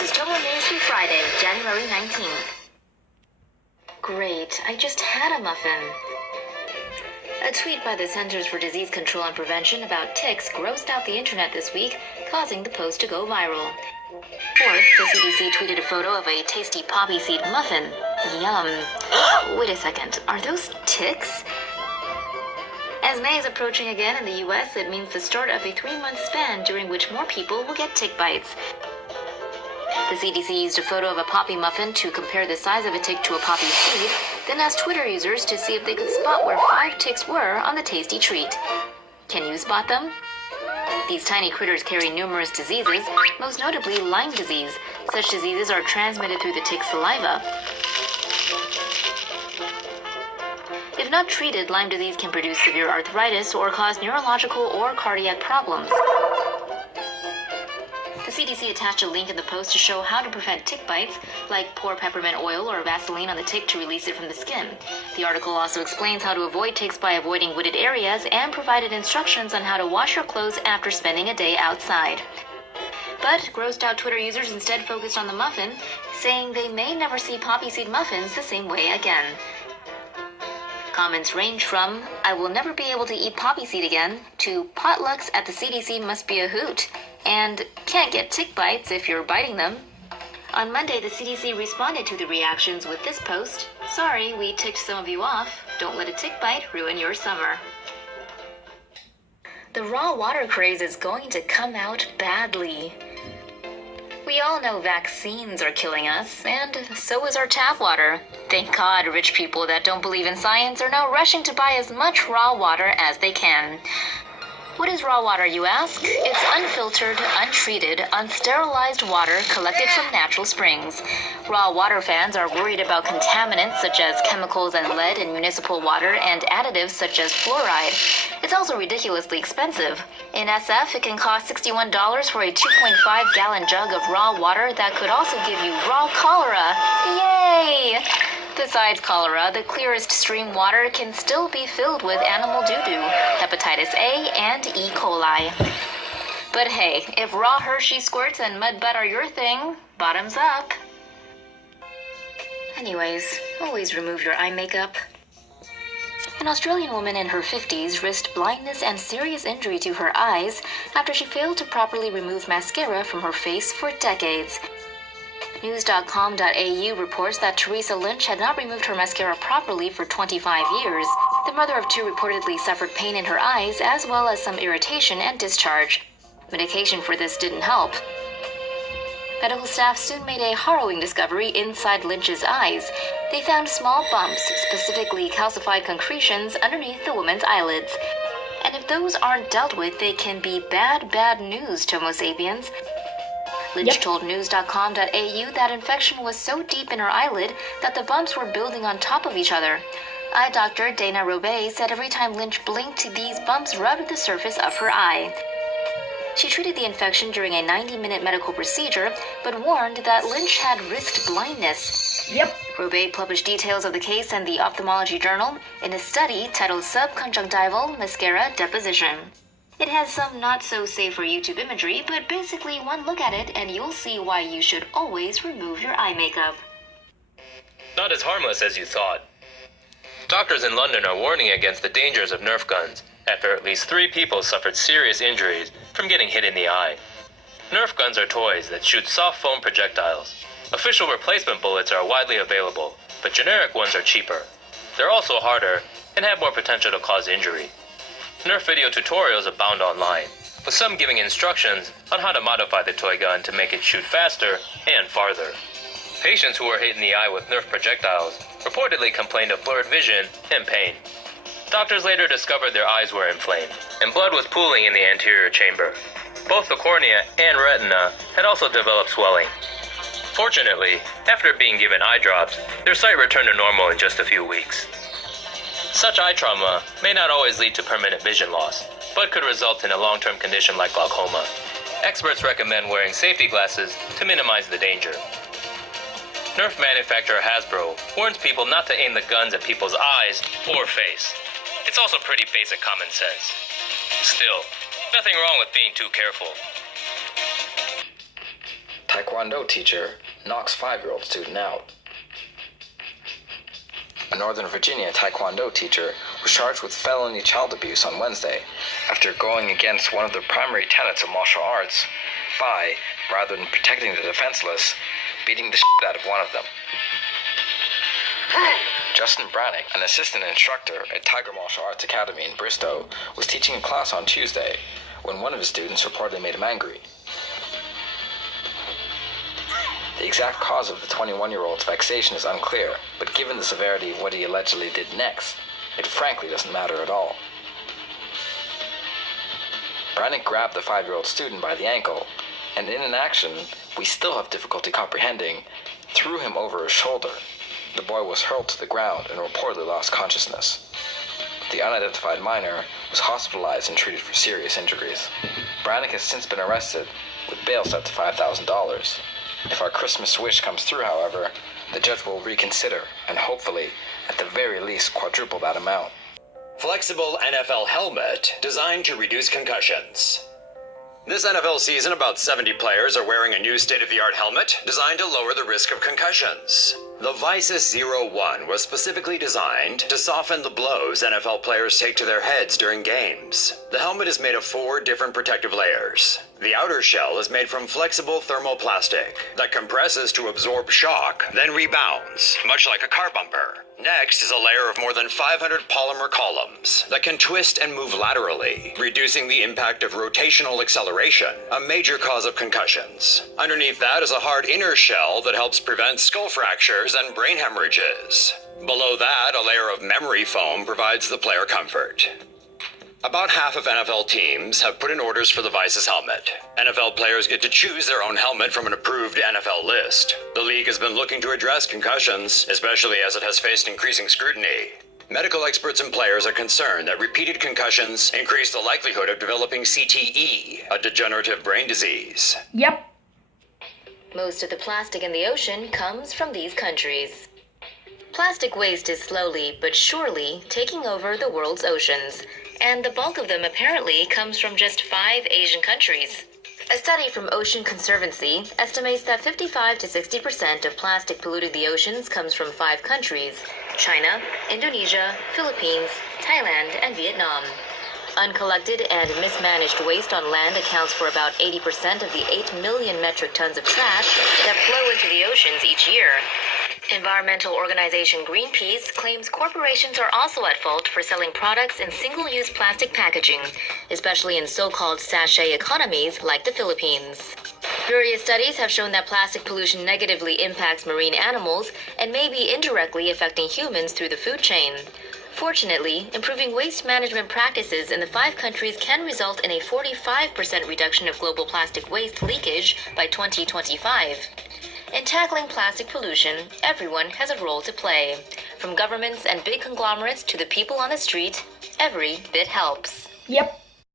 This is TOMONEWS for Friday, January 19th. Great, I just had a muffin. A tweet by the Centers for Disease Control and Prevention about ticks grossed out the internet this week, causing the post to go viral. Fourth, the CDC tweeted a photo of a tasty poppy seed muffin. Yum. Wait a second, are those ticks? As May is approaching again in the US, it means the start of a 3-month span during which more people will get tick bites. The CDC used a photo of a poppy muffin to compare the size of a tick to a poppy seed, then asked Twitter users to see if they could spot where 5 ticks were on the tasty treat. Can you spot them? These tiny critters carry numerous diseases, most notably Lyme disease. Such diseases are transmitted through the tick's saliva. If not treated, Lyme disease can produce severe arthritis or cause neurological or cardiac problems. The CDC attached a link in the post to show how to prevent tick bites, like pour peppermint oil or Vaseline on the tick to release it from the skin. The article also explains how to avoid ticks by avoiding wooded areas and provided instructions on how to wash your clothes after spending a day outside. But grossed out Twitter users instead focused on the muffin, saying they may never see poppy seed muffins the same way again. Comments range from, "I will never be able to eat poppy seed again," to "potlucks at the CDC must be a hoot," and "can't get tick bites if you're biting them." On Monday, the CDC responded to the reactions with this post, "Sorry, we ticked some of you off. Don't let a tick bite ruin your summer." The raw water craze is going to come out badly. We all know vaccines are killing us, and so is our tap water. Thank God rich people that don't believe in science are now rushing to buy as much raw water as they can. What is raw water, you ask? It's unfiltered, untreated, unsterilized water collected from natural springs. Raw water fans are worried about contaminants such as chemicals and lead in municipal water and additives such as fluoride. It's also ridiculously expensive. In SF, it can cost $61 for a 2.5-gallon jug of raw water that could also give you raw cholera. Yay! Besides cholera, the clearest stream water can still be filled with animal doo-doo, hepatitis A, and E. coli. But hey, if raw Hershey squirts and mud butt are your thing, bottoms up. Anyways, always remove your eye makeup. An Australian woman in her 50s risked blindness and serious injury to her eyes after she failed to properly remove mascara from her face for decades. News.com.au reports that Teresa Lynch had not removed her mascara properly for 25 years. The mother of 2 reportedly suffered pain in her eyes, as well as some irritation and discharge. Medication for this didn't help. Medical staff soon made a harrowing discovery inside Lynch's eyes. They found small bumps, specifically calcified concretions, underneath the woman's eyelids. And if those aren't dealt with, they can be bad news, Homo sapiens. Lynch told news.com.au that infection was so deep in her eyelid that the bumps were building on top of each other. Eye doctor Dana Robey said every time Lynch blinked, these bumps rubbed the surface of her eye. She treated the infection during a 90-minute medical procedure, but warned that Lynch had risked blindness. Robey published details of the case in the Ophthalmology Journal in a study titled Subconjunctival Mascara Deposition. It has some not-so-safe for YouTube imagery, but basically one look at it and you'll see why you should always remove your eye makeup. Not as harmless as you thought. Doctors in London are warning against the dangers of Nerf guns after at least 3 people suffered serious injuries from getting hit in the eye. Nerf guns are toys that shoot soft foam projectiles. Official replacement bullets are widely available, but generic ones are cheaper. They're also harder and have more potential to cause injury. Nerf video tutorials abound online, with some giving instructions on how to modify the toy gun to make it shoot faster and farther. Patients who were hit in the eye with Nerf projectiles reportedly complained of blurred vision and pain. Doctors later discovered their eyes were inflamed, and blood was pooling in the anterior chamber. Both the cornea and retina had also developed swelling. Fortunately, after being given eye drops, their sight returned to normal in just a few weeks. Such eye trauma may not always lead to permanent vision loss, but could result in a long-term condition like glaucoma. Experts recommend wearing safety glasses to minimize the danger. Nerf manufacturer Hasbro warns people not to aim the guns at people's eyes or face. It's also pretty basic common sense. Still, nothing wrong with being too careful. Taekwondo teacher knocks 5-year-old student out. A Northern Virginia Taekwondo teacher was charged with felony child abuse on Wednesday after going against one of the primary tenets of martial arts by, rather than protecting the defenseless, beating the shit out of one of them. Justin Brannick, an assistant instructor at Tiger Martial Arts Academy in Bristow, was teaching a class on Tuesday when one of his students reportedly made him angry. The exact cause of the 21-year-old's vexation is unclear, but given the severity of what he allegedly did next, it frankly doesn't matter at all. Brannick grabbed the 5-year-old student by the ankle, and in an action we still have difficulty comprehending, threw him over his shoulder. The boy was hurled to the ground and reportedly lost consciousness. The unidentified minor was hospitalized and treated for serious injuries. Brannick has since been arrested, with bail set to $5,000. If our Christmas wish comes through, however, the judge will reconsider and hopefully, at the very least, quadruple that amount. Flexible NFL helmet designed to reduce concussions. This NFL season, about 70 players are wearing a new state-of-the-art helmet designed to lower the risk of concussions. The Visus 01 was specifically designed to soften the blows NFL players take to their heads during games. The helmet is made of 4 different protective layers. The outer shell is made from flexible thermoplastic that compresses to absorb shock, then rebounds, much like a car bumper. Next is a layer of more than 500 polymer columns that can twist and move laterally, reducing the impact of rotational acceleration, a major cause of concussions. Underneath that is a hard inner shell that helps prevent skull fractures and brain hemorrhages. Below that, a layer of memory foam provides the player comfort. About half of NFL teams have put in orders for the Visus helmet. NFL players get to choose their own helmet from an approved NFL list. The league has been looking to address concussions, especially as it has faced increasing scrutiny. Medical experts and players are concerned that repeated concussions increase the likelihood of developing CTE, a degenerative brain disease. Yep. Most of the plastic in the ocean comes from these countries. Plastic waste is slowly but surely taking over the world's oceans, and the bulk of them apparently comes from just 5 Asian countries. A study from Ocean Conservancy estimates that 55 to 60% of plastic polluting the oceans comes from 5 countries: China, Indonesia, Philippines, Thailand, and Vietnam. Uncollected and mismanaged waste on land accounts for about 80% of the 8 million metric tons of trash that flow into the oceans each year. Environmental organization Greenpeace claims corporations are also at fault for selling products in single-use plastic packaging, especially in so-called sachet economies like the Philippines. Various studies have shown that plastic pollution negatively impacts marine animals and may be indirectly affecting humans through the food chain. Fortunately, improving waste management practices in the 5 countries can result in a 45% reduction of global plastic waste leakage by 2025. In tackling plastic pollution, everyone has a role to play. From governments and big conglomerates to the people on the street, every bit helps. Yep.